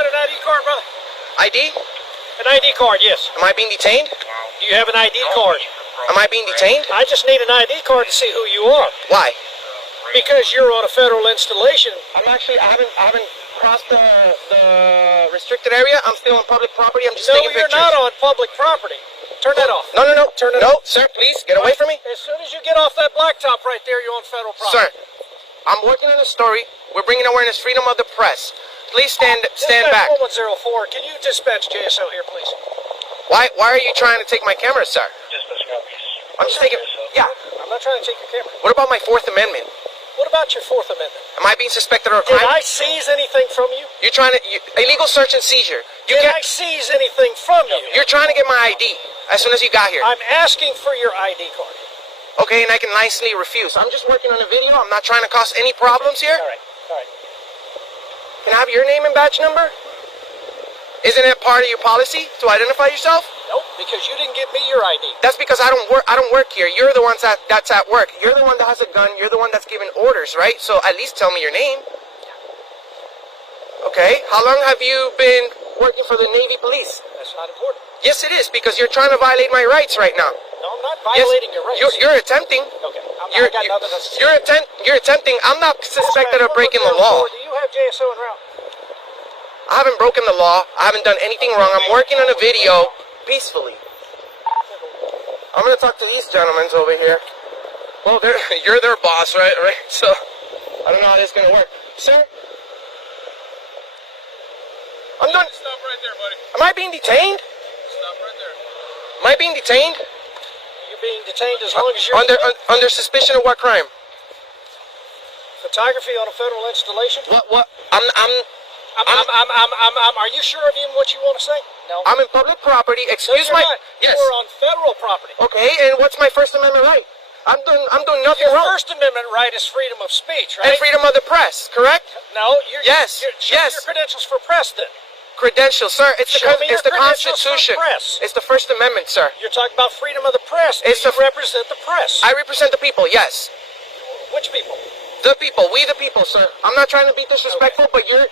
got an ID card, brother? ID? An ID card, yes. Am I being detained? Do you have an ID card? Am I being detained? I just need an ID card to see who you are. Why? Because you're on a federal installation. I haven't crossed the restricted area. I'm still on public property. I'm just taking pictures. No, you're not on public property. Turn that off. No. Turn it off. Sir, please, get away from me. As soon as you get off that blacktop right there, you're on federal property. Sir, I'm working on a story. We're bringing awareness, freedom of the press. Please stand back. 1104, can you dispatch JSO here, please? Why are you trying to take my camera, sir? I'm just taking, yeah. I'm not trying to take your camera. What about my Fourth Amendment? What about your Fourth Amendment? Am I being suspected of a crime? Did I seize anything from you? You're trying to, illegal search and seizure. Did I seize anything from you? You're trying to get my ID as soon as you got here. I'm asking for your ID card. Okay, and I can nicely refuse. I'm just working on a video. I'm not trying to cause any problems here. All right. Can I have your name and badge number? Isn't it part of your policy to identify yourself? Nope, because you didn't give me your ID. That's because I don't work here. You're the one that's at work. You're the one that has a gun. You're the one that's giving orders, right? So at least tell me your name. Okay. How long have you been working for the Navy Police? That's not important. Yes, it is, because you're trying to violate my rights right now. No, I'm not violating your rights. You're attempting. Okay. I got nothing else to say. You're attempting. I'm not suspected of breaking the law. Do you have JSO en route? I haven't broken the law. I haven't done anything wrong. I'm working on a video peacefully. I'm going to talk to these gentlemen over here. Well, you're their boss, right? So, I don't know how this is going to work. Sir? I'm done. Stop right there, buddy. Am I being detained? Stop right there. Am I being detained? You're being detained as long as you're... Under suspicion of what crime? Photography on a federal installation? What? Are you sure of even what you want to say? No. I'm in public property. Excuse my... Yes. You're on federal property. Okay, and what's my First Amendment right? I'm doing nothing wrong. Your First Amendment right is freedom of speech, right? And freedom of the press, correct? No. Yes. Show me your credentials for press, then. Credentials, sir. It's the Constitution. Press. It's the First Amendment, sir. You're talking about freedom of the press. You represent the press. I represent the people, yes. Which people? The people. We the people, sir. I'm not trying to be disrespectful, but you're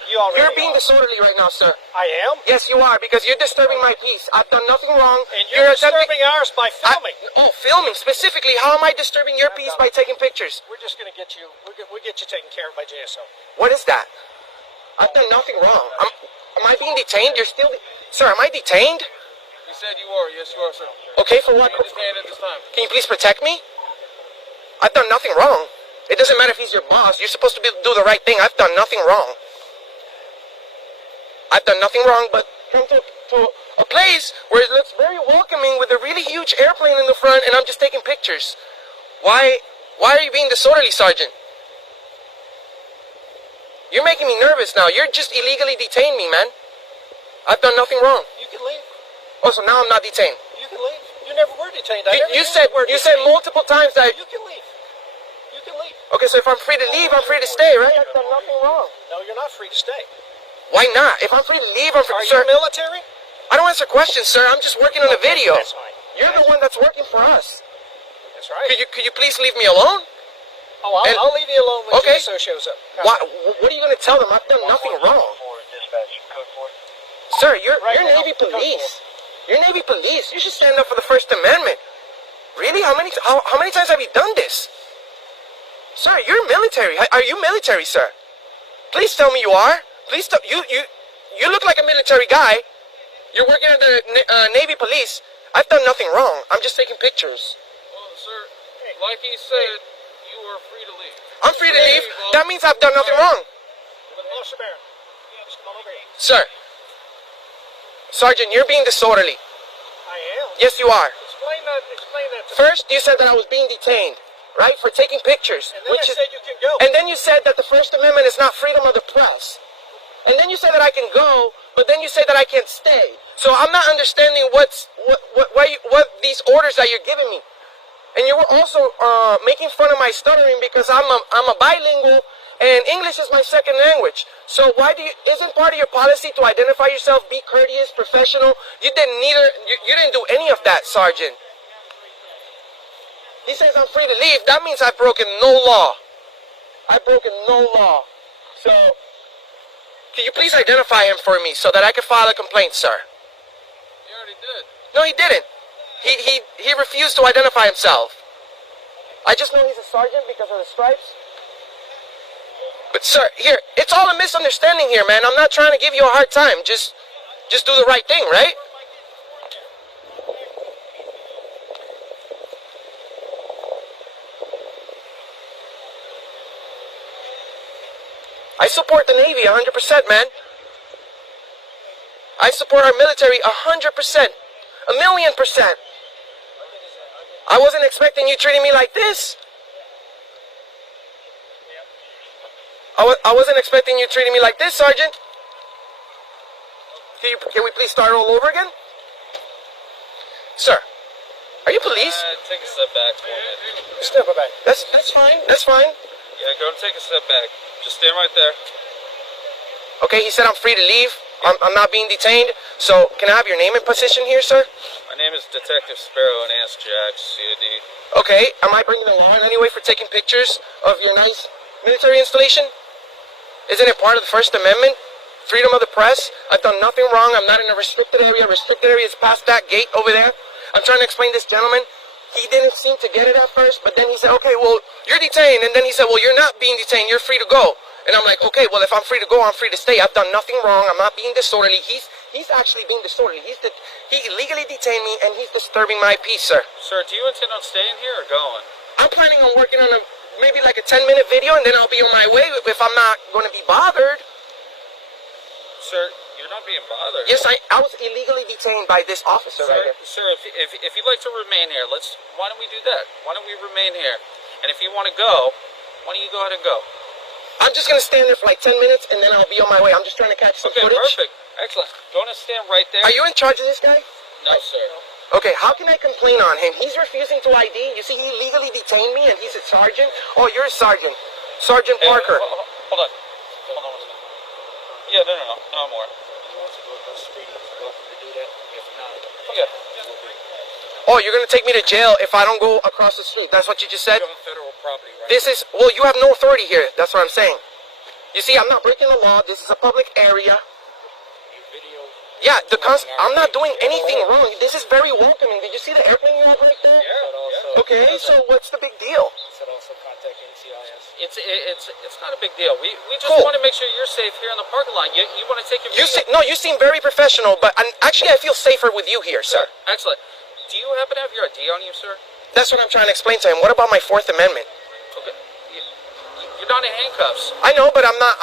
being disorderly right now, sir. I am? Yes, you are, because you're disturbing my peace. I've done nothing wrong. And you're disturbing ours by filming. Filming? Specifically, how am I disturbing your peace by taking pictures? We're just going to get you, we'll get you taken care of by JSO. What is that? I've done nothing wrong. Am I being detained? You're still... Sir, am I detained? You said you are. Yes, you are, sir. Okay, for what? You're detained at this time. Can you please protect me? I've done nothing wrong. It doesn't matter if he's your boss. You're supposed to do the right thing. I've done nothing wrong. I've done nothing wrong, but come to a place where it looks very welcoming with a really huge airplane in the front, and I'm just taking pictures. Why are you being disorderly, Sergeant? You're making me nervous now. You're just illegally detained me, man. I've done nothing wrong. You can leave. Oh, so now I'm not detained. You can leave. You never were detained. You said multiple times that... You can leave. You can leave. Okay, so if I'm free to leave, I'm free to stay, right? I've done nothing wrong. No, you're not free to stay. Why not? If I'm free to leave, I'm free to... Are you military? I don't answer questions, sir. I'm just working on a video. That's fine. You're the one that's working for us. That's right. Could you please leave me alone? Oh, I'll leave you alone when JSO shows up. What are you going to tell them? I've done nothing wrong. Sir, you're Navy police. You're Navy police. You should stand up for the First Amendment. Really? How many times have you done this? Sir, you're military. Are you military, sir? Please tell me you are. Please tell you look like a military guy. You're working at the Navy police. I've done nothing wrong. I'm just taking pictures. Well, sir, like he said, you are free to leave. I'm free to leave. That means I've done nothing wrong. Officer Barron, just come on over here. Sir. Sergeant, you're being disorderly. I am? Yes, you are. Explain that to me. First, you said that I was being detained, right, for taking pictures. And then I said you can go. And then you said that the First Amendment is not freedom of the press. And then you said that I can go, but then you say that I can't stay. So I'm not understanding what these orders that you're giving me. And you were also making fun of my stuttering because I'm a bilingual and English is my second language. So isn't part of your policy to identify yourself, be courteous, professional? You didn't do any of that, Sergeant. He says I'm free to leave. That means I've broken no law. I've broken no law. So Can you please identify him for me so that I can file a complaint, sir? You already did. No, he didn't. He refused to identify himself. I just know he's a sergeant because of the stripes. But sir, here, it's all a misunderstanding here, man. I'm not trying to give you a hard time. Just do the right thing, right? I support the Navy 100%, man. I support our military 100%. 1,000,000%. I wasn't expecting you treating me like this. I wasn't expecting you treating me like this, Sergeant. Can we please start all over again? Sir, are you police? Take a step back for a minute. Step back. That's fine. That's fine. Yeah, go and take a step back. Just stand right there. Okay, he said I'm free to leave. I'm not being detained. So, can I have your name and position here, sir? My name is Detective Sparrow and Ask Jack, COD. Okay, am I bringing the law in any way for taking pictures of your nice military installation? Isn't it part of the First Amendment? Freedom of the press? I've done nothing wrong. I'm not in a restricted area. Restricted area is past that gate over there. I'm trying to explain this gentleman. He didn't seem to get it at first, but then he said, okay, well, you're detained. And then he said, well, you're not being detained. You're free to go. And I'm like, okay, well, if I'm free to go, I'm free to stay. I've done nothing wrong. I'm not being disorderly. He's actually being disorderly. He illegally detained me, and he's disturbing my peace, sir. Sir, do you intend on staying here or going? I'm planning on working on maybe like a 10-minute video, and then I'll be on my way if I'm not going to be bothered. Sir, you're not being bothered. Yes, I was illegally detained by this officer right here. Sir, if you'd like to remain here, why don't we do that? Why don't we remain here? And if you want to go, why don't you go ahead and go? I'm just going to stand there for like 10 minutes, and then I'll be on my way. I'm just trying to catch some Okay, footage. perfect. Excellent. Go on and stand right there. Are you in charge of this guy? No, sir. Okay, how can I complain on him? He's refusing to ID. You see, he legally detained me, and he's a sergeant. Oh, you're a sergeant. Sergeant Parker. Hold on. Hold on one second. Yeah, no more. Okay. Oh, you're going to take me to jail if I don't go across the street. That's what you just said? You're on federal property, right? This is, well, you have no authority here. That's what I'm saying. You see, I'm not breaking the law. This is a public area. Yeah, I'm not doing anything wrong. This is very welcoming. Did you see the airplane you have right there? Yeah. Okay, so what's the big deal? It's not a big deal. We just Cool. want to make sure you're safe here in the parking lot. You want to take your No, you seem very professional, but actually I feel safer with you here, sir. Excellent. Do you happen to have your ID on you, sir? That's what I'm trying to explain to him. What about my Fourth Amendment? Okay. You're not in handcuffs. I know, but I'm not.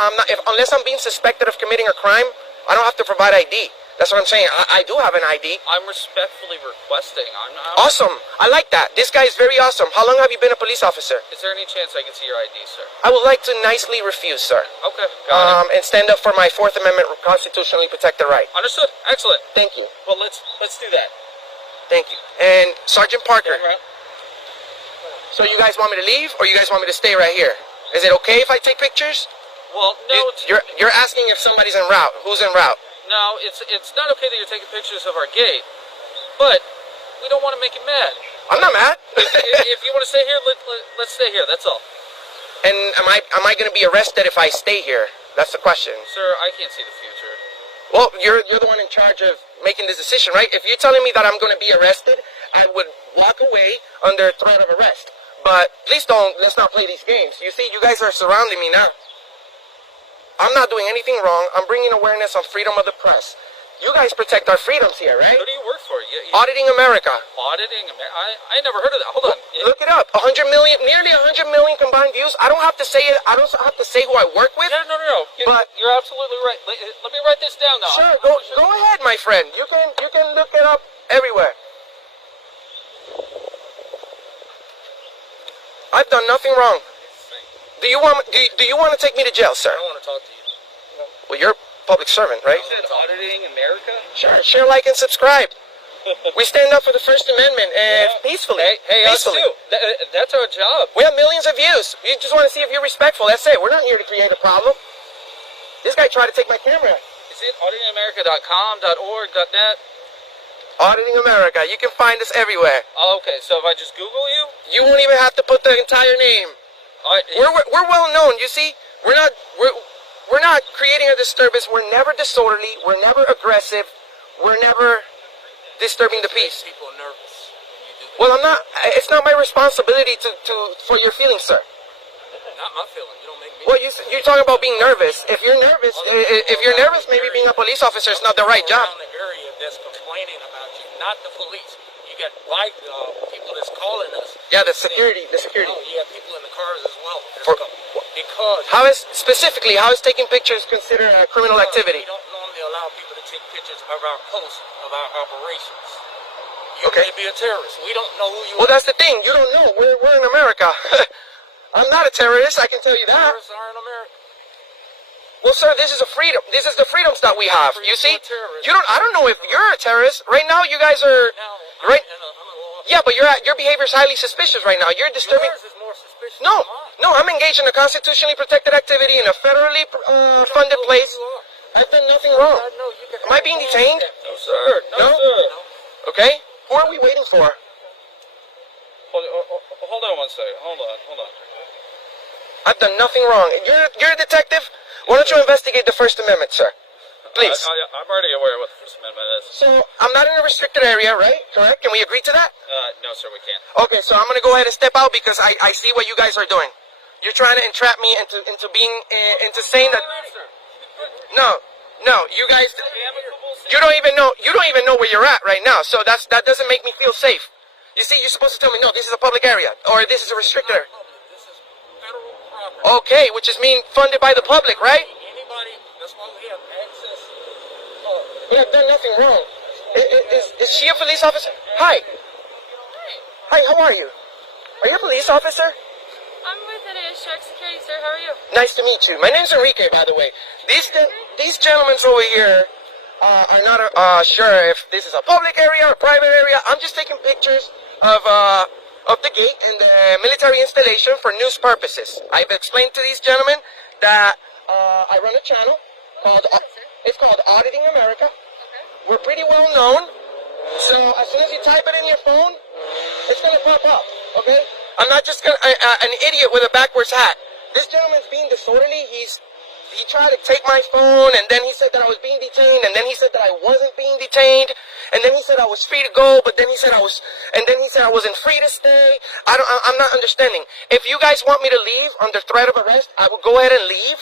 Unless I'm being suspected of committing a crime, I don't have to provide ID. That's what I'm saying. I do have an ID. I'm respectfully requesting. Awesome. I like that. This guy is very awesome. How long have you been a police officer? Is there any chance I can see your ID, sir? I would like to nicely refuse, sir. Okay. Got it. And stand up for my Fourth Amendment constitutionally protected right. Understood. Excellent. Thank you. Well, let's do that. Thank you. And Sergeant Parker. Right. So you guys want me to leave, or you guys want me to stay right here? Is it okay if I take pictures? Well, no. You're asking if somebody's en route. Who's en route? No, it's not okay that you're taking pictures of our gate, but we don't want to make you mad. I'm not mad. if you want to stay here, let's stay here. That's all. And am I going to be arrested if I stay here? That's the question. Sir, I can't see the future. Well, you're the one in charge of making this decision, right? If you're telling me that I'm going to be arrested, I would walk away under threat of arrest. But please let's not play these games. You see, you guys are surrounding me now. I'm not doing anything wrong. I'm bringing awareness on freedom of the press. You guys protect our freedoms here, right? Who do you work for? Auditing America. Auditing America? I never heard of that. Hold on. Look it up. 100 million, nearly 100 million combined views. I don't have to say it. I don't have to say who I work with. No. But you're absolutely right. Let me write this down now. Sure, go ahead, my friend. You can look it up everywhere. I've done nothing wrong. Do you want to take me to jail, sir? I don't want to talk to you. Well, you're a public servant, right? You said Auditing America? Sure, share, like, and subscribe. We stand up for the First Amendment and peacefully. Hey, us peacefully. too. That's our job. We have millions of views. We just want to see if you're respectful. That's it. We're not here to create a problem. This guy tried to take my camera. Is it auditingamerica.com, .org, .net? Auditing America. You can find us everywhere. Oh, okay. So if I just Google you? You won't even have to put the entire name. All right. We're well known. You see, We're not creating a disturbance. We're never disorderly. We're never aggressive. We're never disturbing the peace. People nervous when you do that. Well, I'm not. It's not my responsibility for your feelings, sir. Not my feeling. You don't make me. Well, you're talking about being nervous. If you're nervous, maybe being a police officer is not the right job. Around the area that's complaining about you, not the police. You got people that's calling us. Yeah, the security. Oh, you have people in the cars as well. Because How is taking pictures considered a criminal activity? we don't normally allow people to take pictures of our posts of our operations. You Okay. may be a terrorist. We don't know who you Well, are. that's the thing. You don't know. We're in America. I'm not a terrorist. I can tell you that. Terrorists are in America. Well, sir, this is a freedom. This is the freedoms that we have. You see, terrorist. I don't know if you're a terrorist right now. You guys are Now, right. I'm a law. Yeah, but your behavior is highly suspicious right now. You're disturbing. Yours is more suspicious No, than mine. no, I'm engaged in a constitutionally protected activity in a federally funded Know who place. you are. I've done nothing wrong. I know you can Am I being detained? No, sir. No? No. Okay. Who are we waiting for? Hold on one second. Hold on. I've done nothing wrong. You're a detective. Why don't you investigate the First Amendment, sir? Please. I'm already aware of what the First Amendment is. So I'm not in a restricted area, right? Correct? Can we agree to that? No, sir, we can't. Okay, so I'm gonna go ahead and step out because I see what you guys are doing. You're trying to entrap me into being into saying that. No, you guys. You don't even know where you're at right now. So that doesn't make me feel safe. You see, you're supposed to tell me no, this is a public area or this is a restricted area. This is federal property. Okay, which is being funded by the public, right? Anybody, that's why we have access. But I've done nothing wrong. Is she a police officer? Hi. Hi, how are you? Are you a police officer? I'm with Shark Security, sir. How are you? Nice to meet you. My name's Enrique, by the way. These gentlemen over here are not sure if this is a public area or private area. I'm just taking pictures of the gate and the military installation for news purposes. I've explained to these gentlemen that I run a channel called it's called Auditing America. Okay. We're pretty well known, so as soon as you type it in your phone, it's gonna pop up. Okay? I'm not just an idiot with a backwards hat. This gentleman's being disorderly. He tried to take my phone, and then he said that I was being detained, and then he said that I wasn't being detained, and then he said I was free to go, but then he said I wasn't free to stay. I'm not understanding. If you guys want me to leave under threat of arrest, I will go ahead and leave.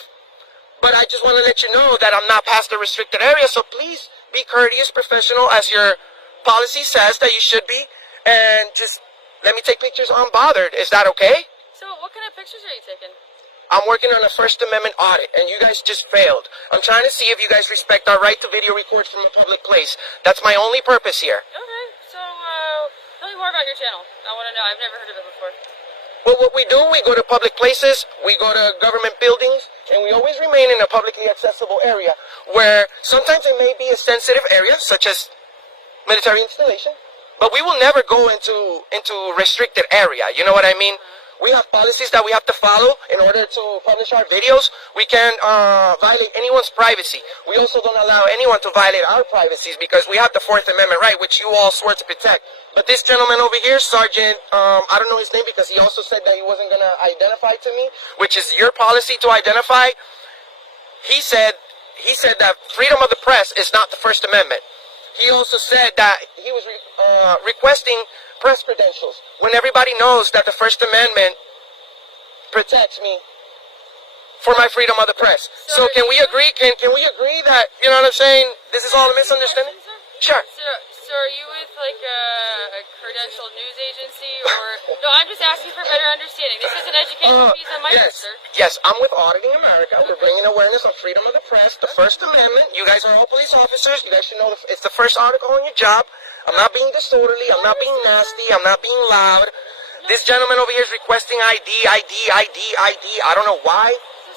But I just want to let you know that I'm not past the restricted area, so please be courteous, professional, as your policy says that you should be, and just let me take pictures unbothered. Is that okay? So, what kind of pictures are you taking? I'm working on a First Amendment audit, and you guys just failed. I'm trying to see if you guys respect our right to video record from a public place. That's my only purpose here. Okay. So, tell me more about your channel. I want to know. I've never heard of it before. Well, what we do, we go to public places, we go to government buildings, and we always remain in a publicly accessible area where sometimes it may be a sensitive area, such as military installation, but we will never go into restricted area. You know what I mean? We have policies that we have to follow in order to publish our videos. We can't violate anyone's privacy. We also don't allow anyone to violate our privacies because we have the Fourth Amendment right, which you all swore to protect. But this gentleman over here, Sergeant, I don't know his name because he also said that he wasn't going to identify to me, which is your policy to identify. He said that freedom of the press is not the First Amendment. He also said that he was requesting press credentials when everybody knows that the First Amendment protects me for my freedom of the press. So can we agree? Can we agree that, you know what I'm saying? This is all a misunderstanding? Sure. So, are you with like a credentialed news agency, or no? I'm just asking for better understanding. This is an educational piece on my part, Yes, sir. yes, I'm with Auditing America. We're bringing awareness on freedom of the press, the First Amendment. You guys are all police officers. You guys should know it's the first article on your job. I'm not being disorderly. I'm not being nasty. I'm not being loud. This gentleman over here is requesting ID. I don't know why.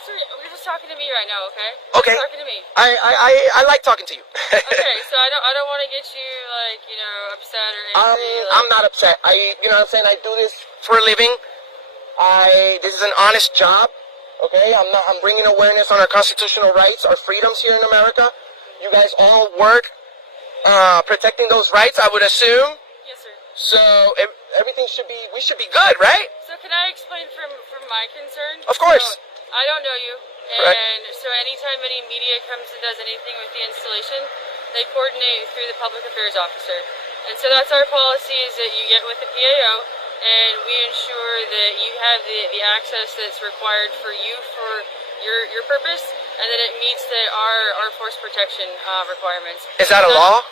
Sir, you're just talking to me right now, okay? Okay. You're talking to me. I like talking to you. Okay, so I don't want to get you like upset or anything. I'm not upset. You know what I'm saying? I do this for a living. This is an honest job. Okay, I'm bringing awareness on our constitutional rights, our freedoms here in America. You guys all work protecting those rights, I would assume. Yes, sir. So we should be good, right? So can I explain from my concern? Of course. I don't know you, Right. and so anytime any media comes and does anything with the installation, they coordinate through the public affairs officer. And so that's our policy, is that you get with the PAO, and we ensure that you have the access that's required for you for your purpose, and that it meets our force protection requirements. Is that a law?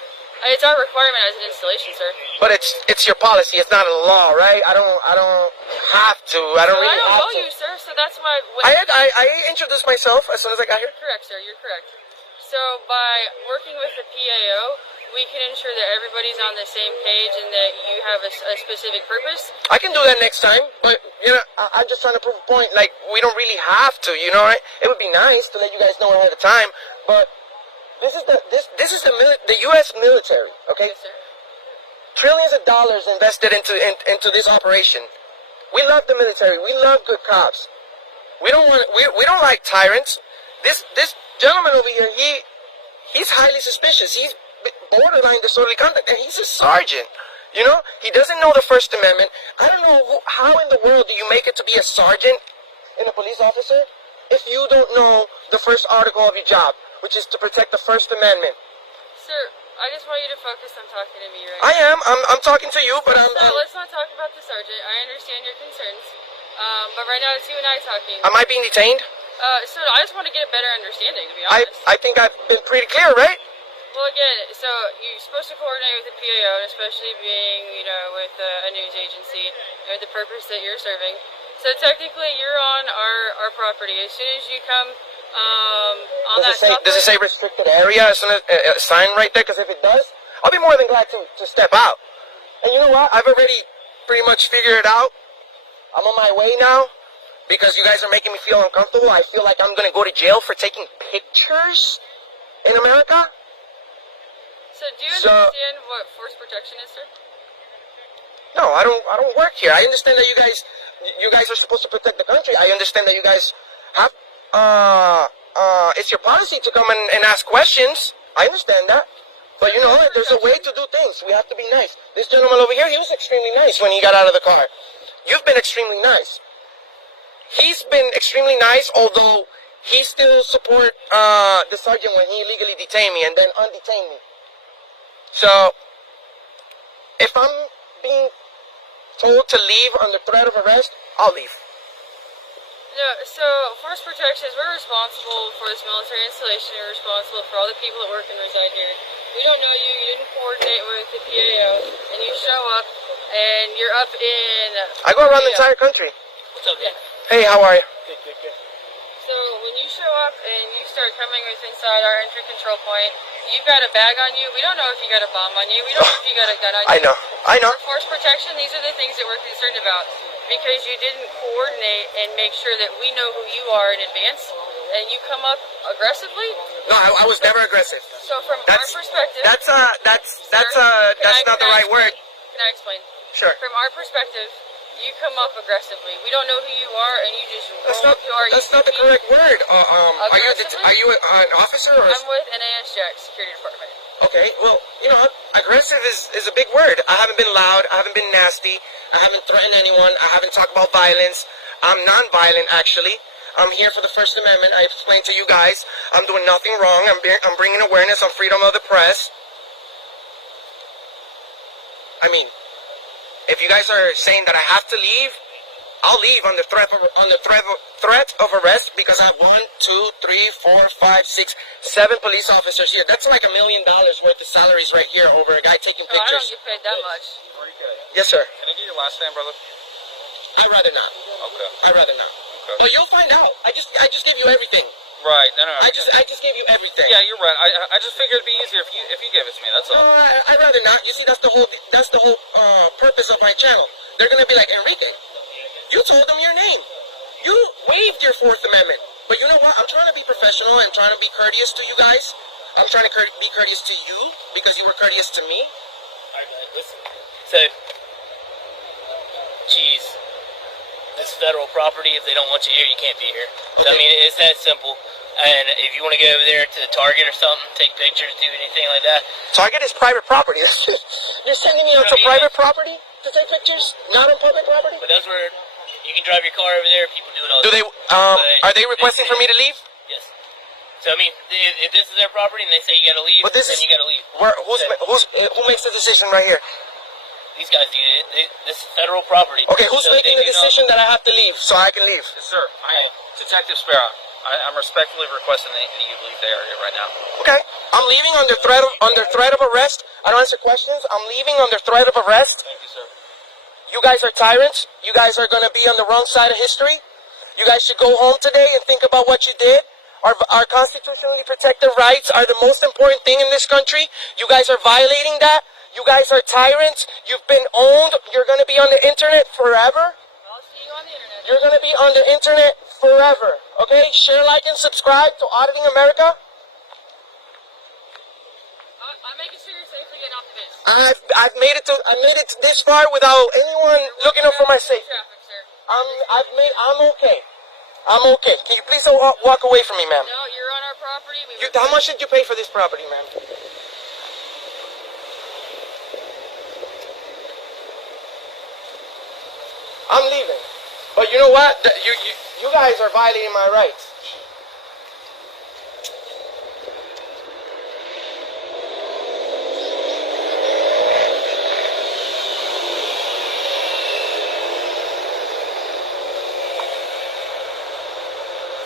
It's our requirement as an installation, sir. But it's your policy. It's not a law, right? I don't have to. I don't So really I don't have know to. you, sir, so that's why... I introduced myself as soon as I got here. Correct, sir. You're correct. So by working with the PAO, we can ensure that everybody's on the same page and that you have a specific purpose. I can do that next time, but you know, I'm just trying to prove a point. Like, we don't really have to, you know, right? It would be nice to let you guys know ahead of time, but this is the U.S. military, okay? Yes, sir. Trillions of dollars invested into this operation. We love the military. We love good cops. We don't like tyrants. This gentleman over here, he's highly suspicious. He's borderline disorderly conduct, and he's a sergeant. You know, he doesn't know the First Amendment. I don't know how in the world do you make it to be a sergeant and a police officer if you don't know the first article of your job, which is to protect the First Amendment. Sir, I just want you to focus on talking to me right I now. am. I'm talking to you, but Let's not talk about the sergeant. I understand your concerns. But right now it's you and I talking. am I being detained? So I just want to get a better understanding, to be honest. I think I've been pretty clear, right? Well, again, so you're supposed to coordinate with the PAO, especially being, you know, with a news agency, or the purpose that you're serving. So technically, you're on our property. As soon as you come on Does it say restricted area? As soon as a sign right there? Because if it does, I'll be more than glad to step out. And you know what? I've already pretty much figured it out. I'm on my way now because you guys are making me feel uncomfortable. I feel like I'm gonna go to jail for taking pictures in America. So do you understand what force protection is, sir? No, I don't work here. I understand that you guys are supposed to protect the country. I understand that you guys have it's your policy to come and ask questions. I understand that. But you know what? There's a way to do things. We have to be nice. This gentleman over here, he was extremely nice when he got out of the car. You've been extremely nice. He's been extremely nice, although he still support the sergeant when he illegally detained me and then undetained me. So, if I'm being told to leave under threat of arrest, I'll leave. No, so force protection is we're responsible for this military installation. We're responsible for all the people that work and reside here. We don't know you. You didn't coordinate with the PAO, and you show up, and you're up in. I go around the entire country. What's up, man? Hey, how are you? Good. So when you show up and you start coming with inside our entry control point, you've got a bag on you. We don't know if you got a bomb on you. We don't know if you got a gun on you. I know. For force protection, these are the things that we're concerned about, because you didn't coordinate and make sure that we know who you are in advance, and you come up aggressively. No, I was never aggressive. So from our perspective, That's not the right word. Can I explain? Sure. From our perspective, you come up aggressively. We don't know who you are, and you just roll through our That's not the correct word. Aggressively? Are you an officer or? I'm with NAS Jack Security Department. Okay, well, you know, aggressive is a big word. I haven't been loud. I haven't been nasty. I haven't threatened anyone. I haven't talked about violence. I'm non-violent, actually. I'm here for the First Amendment. I explained to you guys. I'm doing nothing wrong. I'm bringing awareness on freedom of the press. I mean, if you guys are saying that I have to leave, I'll leave on the threat of arrest, because I have 1, 2, 3, 4, 5, 6, 7 police officers here. That's like $1 million worth of salaries right here over a guy taking Oh, I don't pictures. get paid that much. Yes, sir. Can I get your last name, brother? I'd rather not. Okay. I'd rather not. Okay. But you'll find out. I just gave you everything. Right. No. I just gave you everything. Yeah, you're right. I just figured it'd be easier if you gave it to me. That's all. I'd rather not. You see, that's the whole purpose of my channel. They're gonna be like, Enrique, you told them your name. You waived your Fourth Amendment. But you know what? I'm trying to be professional and trying to be courteous to you guys. I'm trying to be courteous to you because you were courteous to me. Alright, listen. So, geez, this is federal property. If they don't want you here, you can't be here. Okay. I mean, it's that simple. And if you want to go over there to the Target or something, take pictures, do anything like that. Target is private property. You're sending me out to private property to take pictures, not on public property? But those were You can drive your car over there. People do it all Do the they? time. Are they requesting for me to leave? Yes. So I mean, if this is their property and they say you gotta leave, But this then is you gotta leave. who makes the decision right here? These guys do it. This is federal property. Okay, who's So making they the do decision that I have to leave so I can leave? Yes, sir. Detective Sparrow, I'm respectfully requesting that you leave the area right now. Okay, I'm leaving under threat of arrest. I don't answer questions. I'm leaving under threat of arrest. Thank you, sir. You guys are tyrants. You guys are gonna be on the wrong side of history. You guys should go home today and think about what you did. Our constitutionally protected rights are the most important thing in this country. You guys are violating that. You guys are tyrants. You've been owned. You're going to be on the internet forever. I'll see you on the internet. You're going to be on the internet forever. Okay? Share, like, and subscribe to Auditing America. I'm making sure you're safely getting off the base. I made it to this far without anyone looking out for my safety. Traffic, sir. I'm okay. I'm okay. Can you please don't walk away from me, ma'am? No, you're on our property. How much did you pay for this property, ma'am? I'm leaving. But you know what? You guys are violating my rights.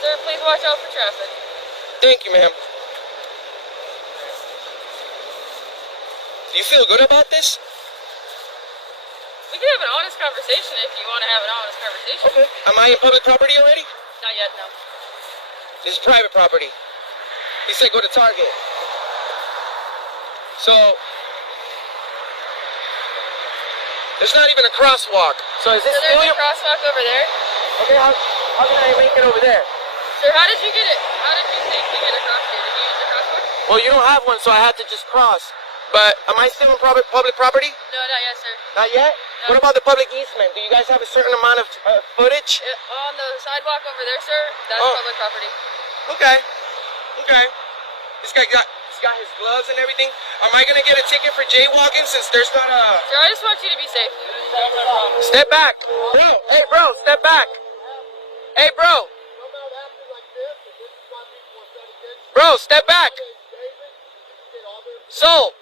Sir, please watch out for traffic. Thank you, ma'am. Do you feel good about this? We can have an honest conversation if you want to have an honest conversation. Okay. Am I in public property already? Not yet, no. This is private property. He said go to Target. So, there's not even a crosswalk. So is this So there's still a your... crosswalk over there. Okay, how can I make it over there? Sir, how did you get it? How did you think to get across here? Did you use the crosswalk? Well, you don't have one, so I had to just cross. But am I still in public property? No, not yet, sir. Not yet? No. What about the public easement? Do you guys have a certain amount of footage? On the sidewalk over there, sir, that's Oh. public property. Okay. Okay. This guy got his gloves and everything. Am I gonna get a ticket for jaywalking since there's not a... Sir, I just want you to be safe. Step back. Bro, hey bro, step back. Hey bro. Bro, step back. So.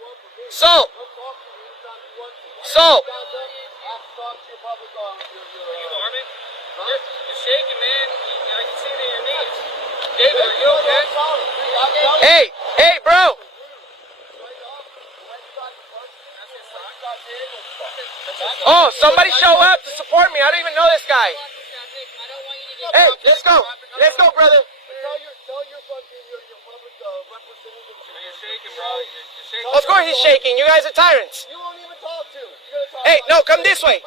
You're shaking, man. I can see it in your knees. David, are you okay? Hey bro. Oh, somebody show up to support me. I don't even know this guy. Hey, let's go. Let's go, brother. You're shaking, bro. You're shaking. Of course he's shaking. You guys are tyrants. You won't even talk to him. You're gonna talk Hey, about no, come this way.